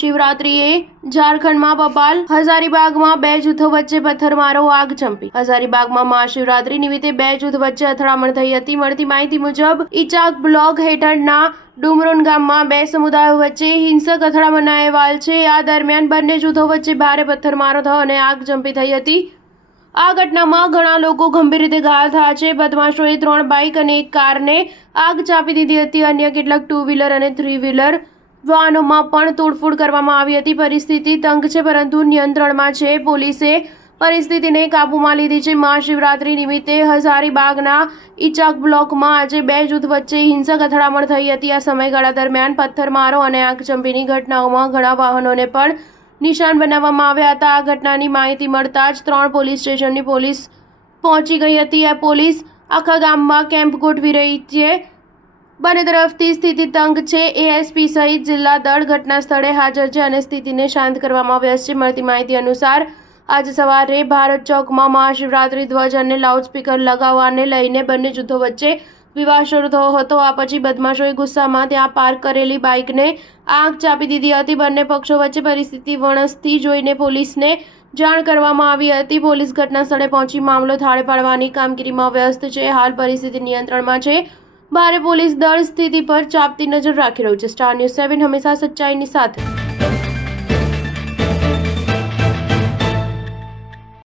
શિવરાત્રીએ ઝારખંડમાં બબાલ હજારીબાગમાં બે જૂથો વચ્ચે પથ્થરમારો આગ ચંપી હજારીબાગમાં મહાશિવરાત્રી નિમિત્તે બે જૂથ વચ્ચે અથડામણ થઈ હતી। મળતી માહિતી મુજબ ઈચાક બ્લોક હેઠળના ડુમરોન ગામમાં બે સમુદાયો વચ્ચે હિંસક અથડામણના અહેવાલ છે। આ દરમિયાન બંને જૂથો વચ્ચે ભારે પથ્થરમારો થયો અને આગ ચંપી થઈ હતી। આ ઘટનામાં ઘણા લોકો ગંભીર રીતે ઘાયલ થયા છે। બદમાશોએ 3 બાઇક અને 1 કારને આગ ચાંપી દીધી હતી। અન્ય કેટલાક 2 વ્હીલર અને 3 વ્હીલર વાહનોમાં પણ તોડફોડ કરવામાં આવી હતી। પરિસ્થિતિ તંગ છે પરંતુ નિયંત્રણમાં છે। પોલીસે પરિસ્થિતિને કાબૂમાં લીધી છે। મહાશિવરાત્રી નિમિત્તે હજારીબાગના ઈચાક બ્લોકમાં આજે બે જૂથ વચ્ચે હિંસક અથડામણ થઈ હતી। આ સમયગાળા દરમિયાન પથ્થરમારો અને આગચંપીની ઘટનાઓમાં ઘણા વાહનોને પણ નિશાન બનાવવામાં આવ્યા હતા। આ ઘટનાની માહિતી મળતા જ 3 પોલીસ સ્ટેશનની પોલીસ પહોંચી ગઈ હતી। આ પોલીસ આખા ગામમાં કેમ્પ ગોઠવી રહી છે। બંને તરફથી સ્થિતિ તંગ છે। એએસપી સહિત જિલ્લા દળ ઘટના સ્થળે હાજર છે અને સ્થિતિને શાંત કરવામાં વ્યસ્ત છે। મળતી માહિતી અનુસાર આજે સવારે ભારત ચોકમાં મહાશિવરાત્રી ધ્વજ અને લાઉડસ્પીકર લગાવવાને લઈને બંને જૂથો વચ્ચે વિવાદ શરૂ થયો હતો। આ પછી બદમાશોએ ગુસ્સામાં ત્યાં પાર્ક કરેલી બાઇકને આગ ચાંપી દીધી હતી। બંને પક્ષો વચ્ચે પરિસ્થિતિ વણસતી જોઈને પોલીસને જાણ કરવામાં આવી હતી। પોલીસ ઘટના સ્થળે પહોંચી મામલો થાળે પાડવાની કામગીરીમાં વ્યસ્ત છે। હાલ પરિસ્થિતિ નિયંત્રણમાં છે। ભારે પોલીસ દળ સ્થિતિ પર ચાંપતી નજર રાખી રહ્યું છે। સ્ટાર ન્યૂઝ 7 હંમેશા સચ્ચાઈની સાથે।